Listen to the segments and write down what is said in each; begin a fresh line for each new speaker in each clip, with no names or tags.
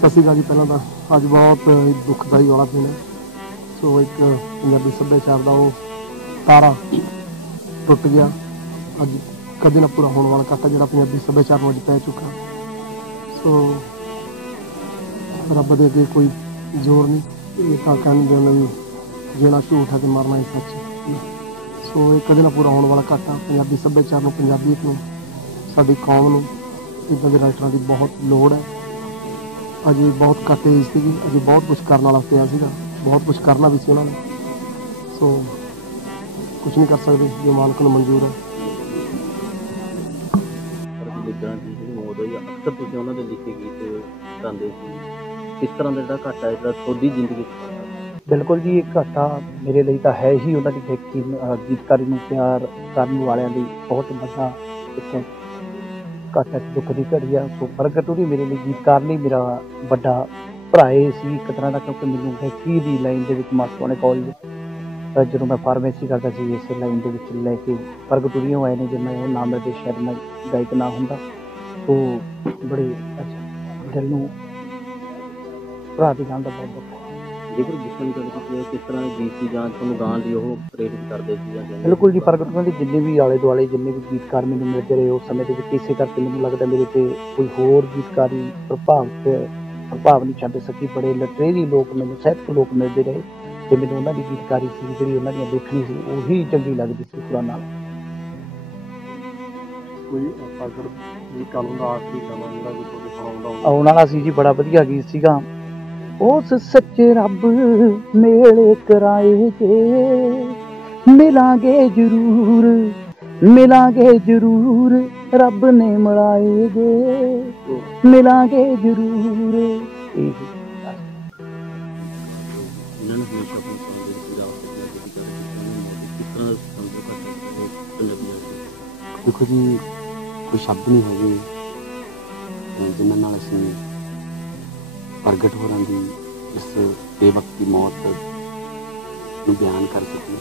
ਸਤਿ ਸ਼੍ਰੀ ਅਕਾਲ ਜੀ, ਪਹਿਲਾਂ ਤਾਂ ਅੱਜ ਬਹੁਤ ਦੁਖਦਾਈ ਵਾਲਾ ਦਿਨ ਹੈ। ਸੋ ਇੱਕ ਪੰਜਾਬੀ ਸੱਭਿਆਚਾਰ ਦਾ ਉਹ ਤਾਰਾ ਟੁੱਟ ਗਿਆ। ਅੱਜ ਕਦੇ ਨਾ ਪੂਰਾ ਹੋਣ ਵਾਲਾ ਕਾਟਾ ਜਿਹੜਾ ਪੰਜਾਬੀ ਸੱਭਿਆਚਾਰ ਨੂੰ ਅੱਜ ਪੈ ਚੁੱਕਾ। ਸੋ ਰੱਬ ਦੇ ਅੱਗੇ ਕੋਈ ਜ਼ੋਰ ਨਹੀਂ, ਇਹ ਤਾਂ ਕਹਿੰਦੇ ਨੇ ਵੀ ਜੀਣਾ ਝੂਠ ਹੈ ਤੇ ਮਰਨਾ ਹੀ ਸੱਚ ਸੋ ਇਹ ਕਦੇ ਨਾ ਪੂਰਾ ਹੋਣ ਵਾਲਾ ਘਾਟਾ ਪੰਜਾਬੀ ਸੱਭਿਆਚਾਰ ਨੂੰ ਪੰਜਾਬੀਅਤ ਨੂੰ, ਸਾਡੀ ਕੌਮ ਨੂੰ, ਇੱਦਾਂ ਦੇ ਰਾਈਟਰਾਂ ਦੀ ਬਹੁਤ ਲੋੜ ਹੈ। ਅਜੇ ਬਹੁਤ ਘੱਟ ਏਜ ਸੀਗੀ ਅਜੇ ਬਹੁਤ ਕੁਝ ਕਰਨ ਵਾਲਾ ਪਿਆ ਸੀਗਾ ਬਹੁਤ ਕੁਝ ਕਰਨਾ ਵੀ ਸੀ ਉਹਨਾਂ ਨੇ ਸੋ ਕੁਝ ਨਹੀਂ ਕਰ ਸਕਦੇ ਜੋ ਮਾਲਕ ਨੂੰ ਮਨਜ਼ੂਰ ਹੈ
ਪਰ ਦੀ ਜਿਹੜੀ ਮੌਤ ਹੋਈ ਆ, ਅਕਸਰ ਤੁਸੀਂ ਉਹਨਾਂ ਦੇ ਲਿਖੇ ਗੀਤ ਗਾਉਂਦੇ ਸੀ ਕਿਸ ਤਰ੍ਹਾਂ ਦਾ ਜਿਹੜਾ ਘਾਟਾ ਜਿਹੜਾ ਤੁਹਾਡੀ ਜ਼ਿੰਦਗੀ 'ਚ ਹੋਇਆ?
ਬਿਲਕੁਲ ਜੀ ਇਹ ਘਾਟਾ ਮੇਰੇ ਲਈ ਤਾਂ ਹੈ ਹੀ ਉਹਨਾਂ ਦੀ ਗਾਇਕੀ ਅਹ ਗੀਤਕਾਰੀ ਨੂੰ ਪਿਆਰ ਕਰਨ ਵਾਲਿਆਂ ਲਈ ਬਹੁਤ ਵੱਡਾ ਇੱਕ ਘਾਟਾ ਤੇ ਦੁੱਖ ਦੀ ਘੜੀ ਆ ਸੋ ਪ੍ਰਗਟ ਉਹਦੀ ਮੇਰੇ ਲਈ ਗੀਤਕਾਰ ਲਈ, ਮੇਰਾ ਵੱਡਾ ਭਰਾ ਹੀ ਸੀ ਇੱਕ ਤਰ੍ਹਾਂ ਦਾ, ਕਿਉਂਕਿ ਮੈਨੂੰ ਗਾਇਕੀ ਦੀ ਲਾਈਨ ਦੇ ਵਿੱਚ ਮਾਸਟਰ ਕਾਲਜ ਜਦੋਂ ਮੈਂ ਫਾਰਮੇਸੀ ਕਰਦਾ ਸੀ, ਇਸ ਲਾਈਨ ਦੇ ਵਿੱਚ ਲੈ ਕੇ ਪ੍ਰਗਟ ਉਹਦੀਆਂ ਆਏ ਨੇ ਜੇ ਮੈਂ ਉਹ ਨਾਮ ਦੇ ਸ਼ਾਇਦ ਮੈਂ ਗਾਇਕ ਨਾ ਹੁੰਦਾ। ਸੋ ਬੜੀ ਅੱਛਾ ਦਿਲ ਨੂੰ ਭਰਾ ਦੀ ਗੱਲ ਦਾ ਬਹੁਤ ਦੁੱਖ
ਜੇਕਰ ਜਿਸ ਦੀ ਗੱਲ ਕੀਤੀ ਜਾਏ, ਕਿਸ ਤਰ੍ਹਾਂ ਦੇ ਗੀਤ ਸੀ ਜਾਂ ਤੁਹਾਨੂੰ ਗਾਉਣ ਲਈ ਉਹ ਪ੍ਰੇਰਿਤ ਕਰਦੇ ਸੀ ਜਾਂ ਕਹਿੰਦੇ
ਬਿਲਕੁਲ ਜੀ ਪ੍ਰਗਟ ਉਹਨਾਂ ਦੇ ਜਿੰਨੇ ਵੀ ਆਲੇ ਦੁਆਲੇ ਜਿੰਨੇ ਵੀ ਗੀਤਕਾਰ ਮੈਨੂੰ ਮਿਲਦੇ ਰਹੇ ਉਸ ਸਮੇਂ ਦੇ ਵਿੱਚ ਇਸੇ ਕਰਕੇ ਮੈਨੂੰ ਲੱਗਦਾ ਮੇਰੇ ਤੇ ਕੋਈ ਹੋਰ ਗੀਤਕਾਰੀ ਪ੍ਰਭਾਵ ਤੇ ਪ੍ਰਭਾਵ ਨਹੀਂ ਛੱਡ ਸਕੀ। ਬੜੇ ਲਟਰੇਰੀ ਲੋਕ ਮੈਨੂੰ ਸਾਹਿਤਕ ਲੋਕ ਮਿਲਦੇ ਰਹੇ ਤੇ ਮੈਨੂੰ ਉਹਨਾਂ ਦੀ ਗੀਤਕਾਰੀ ਸੀ ਜਿਹੜੀ ਉਹਨਾਂ ਦੀਆਂ ਦੇਖਣੀ ਸੀ ਉਹੀ ਚੰਗੀ ਲੱਗਦੀ ਸੀ ਪੁਰਾਣਾ ਨਾਲ।
ਕੋਈ ਅਗਰ ਇਹ ਕਾਨੂੰਨ ਦਾ ਆਖਰੀ ਗਾਣਾ ਜਿਹੜਾ ਕੋਈ ਤੁਹਾਡੇ ਸੁਣਾਉਂਦਾ ਹੋਵੇ
ਆਉਣ ਵਾਲਾ ਸੀ ਜੀ ਬੜਾ ਵਧੀਆ ਗੀਤ ਸੀਗਾ। ਉਸ ਸੱਚੇ ਰੱਬ ਮੇਲੇ ਕਰਾਏ ਜੇ। ਮਿਲਾਂਗੇ ਜ਼ਰੂਰ ਮਿਲਾਂਗੇ ਜ਼ਰੂਰ ਰੱਬ ਨੇ ਮਿਲਾਏ ਜੇ। ਮਿਲਾਂਗੇ ਜ਼ਰੂਰ।
ਦੇਖੋ ਜੀ, ਕੋਈ ਸ਼ਬਦ ਨਹੀਂ ਹੈਗੇ, ਜਿਨ੍ਹਾਂ ਨਾਲ ਅਸੀਂ ਪ੍ਰਗਟ ਹੋਰਾਂ ਦੀ ਇਸ ਬੇਵਕਤ ਦੀ ਮੌਤ ਨੂੰ ਬਿਆਨ ਕਰ ਸਕੀਏ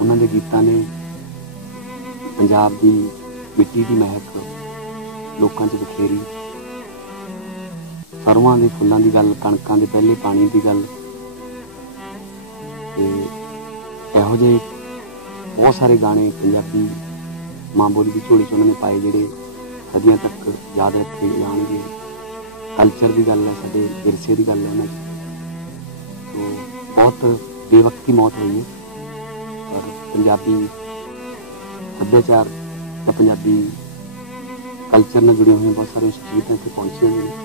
ਉਹਨਾਂ ਦੇ ਗੀਤਾਂ ਨੇ ਪੰਜਾਬ ਦੀ ਮਿੱਟੀ ਦੀ ਮਹਿਕ ਲੋਕਾਂ 'ਚ ਬਖੇਰੀ ਸਰੋਆਂ ਦੇ ਫੁੱਲਾਂ ਦੀ ਗੱਲ, ਕਣਕਾਂ ਦੇ ਪਹਿਲੇ ਪਾਣੀ ਦੀ ਗੱਲ ਤੇ ਇਹੋ ਜਿਹੇ ਬਹੁਤ ਸਾਰੇ ਗਾਣੇ ਪੰਜਾਬੀ ਮਾਂ ਬੋਲੀ ਦੀ ਝੋਲੀ 'ਚ ਉਹਨਾਂ ਨੇ ਪਾਏ ਜਿਹੜੇ ਸਦੀਆਂ ਤੱਕ ਯਾਦ ਰੱਖੇ ਜਾਣਗੇ। ਕਲਚਰ ਦੀ ਗੱਲ ਹੈ, ਸਾਡੇ ਵਿਰਸੇ ਦੀ ਗੱਲ ਹੈ ਨਾ 'ਚ ਸੋ ਬਹੁਤ ਬੇਵਕਤੀ ਮੌਤ ਹੋਈ ਹੈ। ਔਰ ਪੰਜਾਬੀ ਸੱਭਿਆਚਾਰ ਤੇ ਪੰਜਾਬੀ ਕਲਚਰ ਨਾਲ ਜੁੜੇ ਹੋਏ ਬਹੁਤ ਸਾਰੇ ਸ਼ਹੀਦ ਇੱਥੇ ਪਹੁੰਚੇ ਹੋਏ ਨੇ।